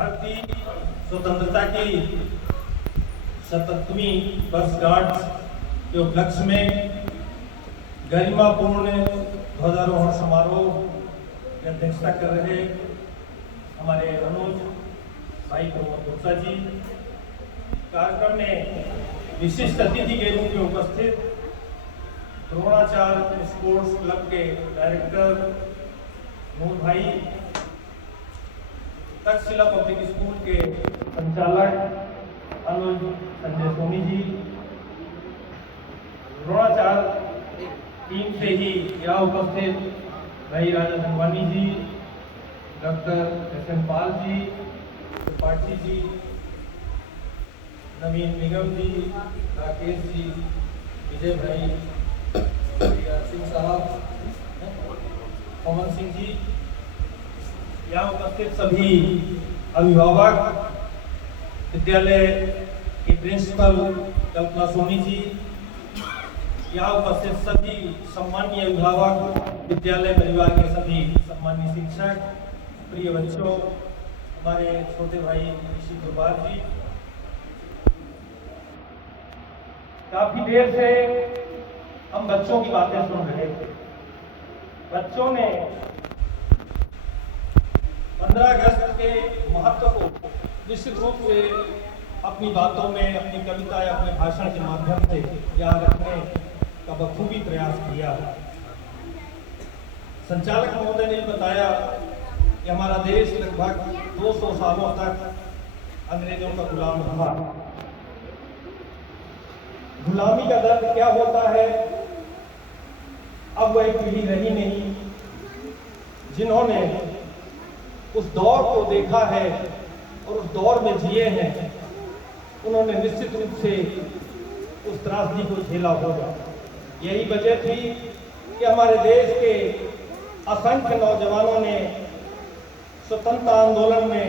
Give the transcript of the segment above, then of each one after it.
भारतीय स्वतंत्रता की 77वीं वर्षगांठ के उपलक्ष्य में गरिमापूर्ण ध्वजारोहण समारोह की अध्यक्षता कर रहे हमारे अनुज भाई प्रमोद गुप्ता जी, कार्यक्रम में विशिष्ट अतिथि के रूप में उपस्थित द्रोणाचार्य स्पोर्ट्स क्लब के डायरेक्टर नूर भाई, तक्षशिला पब्लिक स्कूल के संचालक अनुज संजय सोनी जी, द्रोणाचार्य टीम से ही यहाँ उपस्थित भाई राजा धनवानी जी, डॉक्टर एस.एन. पाल जी, त्रिपाठी जी, नवीन निगम जी, राकेश जी, विजय भाई, सिंह साहब, पवन सिंह जी, यहाँ उपस्थित सभी अभिभावक, विद्यालय की प्रिंसिपल कल्पना सोनी जी, यहाँ उपस्थित सभी सम्मानीय अभिभावक, विद्यालय परिवार के सभी सम्मानीय शिक्षक, प्रिय बच्चों, हमारे छोटे भाई ऋषि गुरबाज जी, काफी देर से हम बच्चों की बातें सुन रहे थे। बच्चों ने 15 अगस्त के महत्व को निश्चित रूप से अपनी बातों में, अपनी कविता या अपने भाषण के माध्यम से याद रखने का बखूबी प्रयास किया। संचालक महोदय ने बताया कि हमारा देश लगभग 200 सालों तक अंग्रेजों का गुलाम रहा। गुलामी का दर्द क्या होता है, अब वह पीढ़ी रही नहीं जिन्होंने उस दौर को देखा है और उस दौर में जिए हैं। उन्होंने निश्चित रूप से उस त्रासदी को झेला होगा। यही वजह थी कि हमारे देश के असंख्य नौजवानों ने स्वतंत्रता आंदोलन में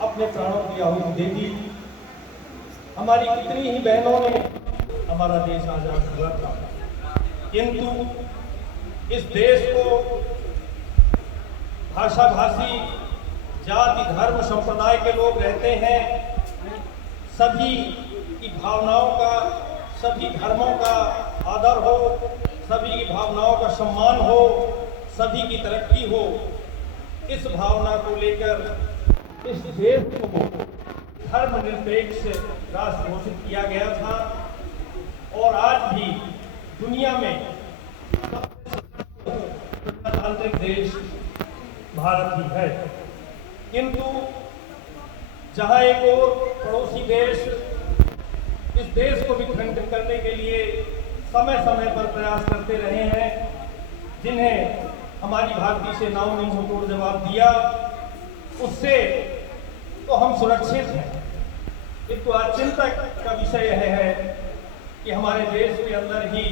अपने प्राणों की आहुति दे दी। हमारी कितनी ही बहनों ने हमारा देश आजाद हुआ था, किंतु इस देश को भाषा भाषी, जाति, धर्म, संप्रदाय के लोग रहते हैं। सभी की भावनाओं का, सभी धर्मों का आदर हो, सभी की भावनाओं का सम्मान हो, सभी की तरक्की हो। इस भावना को लेकर इस देश को धर्मनिरपेक्ष राष्ट्र घोषित किया गया था और आज भी दुनिया में गणतांत्रिक देश भारत ही है। किंतु जहां एक और पड़ोसी देश इस देश को विखंडित करने के लिए समय समय पर प्रयास करते रहे हैं, जिन्हें हमारी भारतीय सेनाओं ने मुंहतोड़ जवाब दिया, उससे तो हम सुरक्षित हैं। किंतु आज चिंता का विषय यह है कि हमारे देश के अंदर ही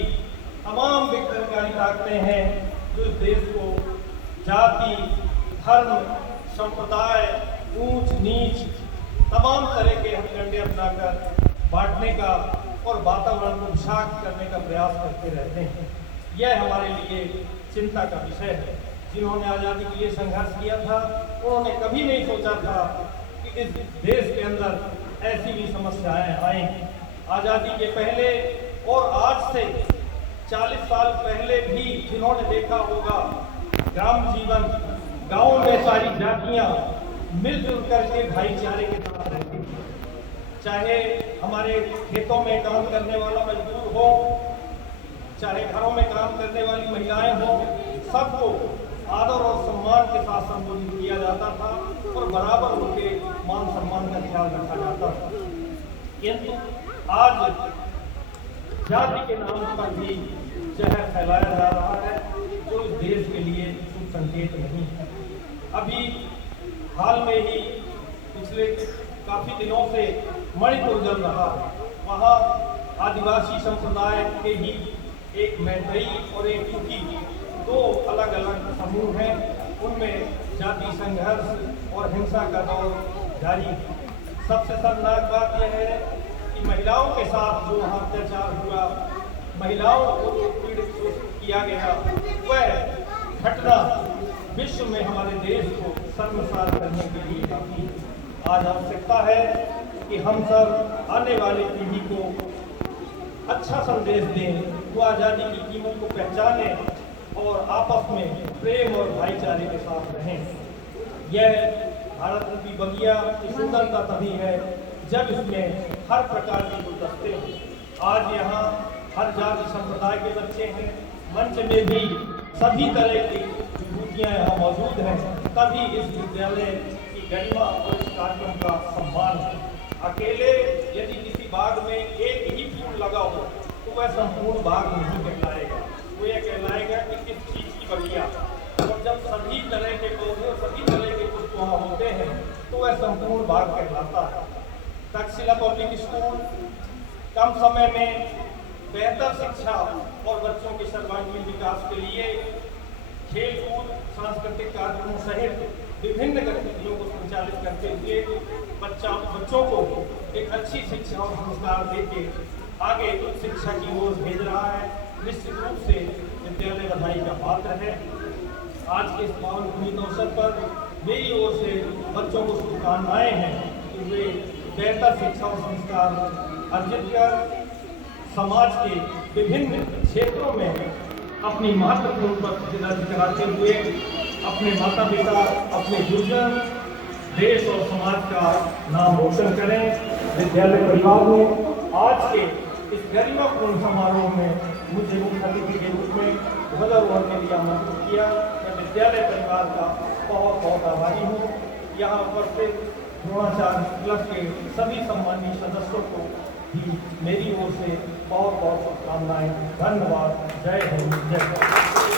तमाम विघटनकारी ताकतें हैं जो इस देश को जाति, धर्म, संप्रदाय, ऊंच नीच, तमाम तरह के हथकंडे अपनाकर बांटने का और वातावरण को विषाक्त करने का प्रयास करते रहते हैं। यह हमारे लिए चिंता का विषय है। जिन्होंने आज़ादी के लिए संघर्ष किया था, उन्होंने कभी नहीं सोचा था कि इस देश के अंदर ऐसी भी समस्याएं आएंगी। आज़ादी के पहले और आज से 40 साल पहले भी जिन्होंने देखा होगा ग्राम जीवन, गांव में सारी जातियां मिलजुल करके भाईचारे के साथ रहती थी। चाहे हमारे खेतों में काम करने वाला मजदूर हो, चाहे घरों में काम करने वाली महिलाएं हो, सबको आदर और सम्मान के साथ संबोधित किया जाता था और बराबर उनके मान सम्मान का ख्याल रखा जाता था। किंतु आज जाति के नाम पर भी जहर फैलाया जा रहा है, जो इस देश के लिए शुभ संकेत नहीं है। अभी हाल में ही पिछले काफी दिनों से मणिपुर जल रहा है। वहाँ आदिवासी संप्रदाय के ही एक मैत्री और एक कुकी, दो अलग अलग समूह हैं। उनमें जाति संघर्ष और हिंसा का दौर जारी है। सबसे शर्मनाक बात यह है कि महिलाओं के साथ जो वहाँ अत्याचार हुआ, महिलाओं को पीड़ित किया गया, वह घटना विश्व में हमारे देश को शर्मसार करने के लिए काफी आज आवश्यकता है कि हम सब आने वाली पीढ़ी को अच्छा संदेश दें, वो आज़ादी की कीमत को पहचानें और आपस में प्रेम और भाईचारे के साथ रहें। यह भारत रूपी बगिया की सुंदरता तभी है जब इसमें हर प्रकार के गुलदस्ते हों। आज यहाँ हर जाति संप्रदाय के बच्चे हैं, मंच में भी सभी तरह की विभूतियाँ यहाँ मौजूद हैं, तभी इस विद्यालय की गरिमा और इस कार्यक्रम का सम्मान है। अकेले यदि किसी बाग में एक ही फूल लगा हो तो वह संपूर्ण बाग नहीं कहलाएगा, वो यह कहलाएगा कि किस चीज की बगिया। और जब सभी तरह के पौधे सभी तरह के पुष्प वहाँ होते हैं तो वह संपूर्ण बाग कहलाता है। तक्षशिला पब्लिक स्कूल कम समय में बेहतर शिक्षा और बच्चों के सर्वांगीण विकास के लिए खेल कूद सांस्कृतिक कार्यक्रमों सहित विभिन्न गतिविधियों को संचालित करते हुए बच्चों को एक अच्छी शिक्षा और संस्कार देके आगे उच्च शिक्षा की ओर भेज रहा है। निश्चित रूप से विद्यालय बधाई का पात्र है। आज के इस पावन पुनीत अवसर पर मेरी ओर से बच्चों को शुभकामनाएं हैं कि वे बेहतर शिक्षा और संस्कार अर्जित कर समाज के विभिन्न क्षेत्रों में अपनी महत्वपूर्ण प्रतिष्ठा दर्ज कराते हुए अपने माता पिता, अपने गुरुजन, देश और समाज का नाम रोशन करें। विद्यालय परिवार ने आज के इस गरिमापूर्ण समारोह में मुझे मुख्य अतिथि के रूप में ध्वजारोहण के लिए आमंत्रित किया। मैं विद्यालय परिवार का बहुत बहुत आभारी हूँ। यहाँ उपस्थित द्रोणाचार्य क्लब के सभी सम्मानीय सदस्यों को भी मेरी ओर से बहुत बहुत शुभकामनाएं। धन्यवाद। जय हिंद, जय भारत।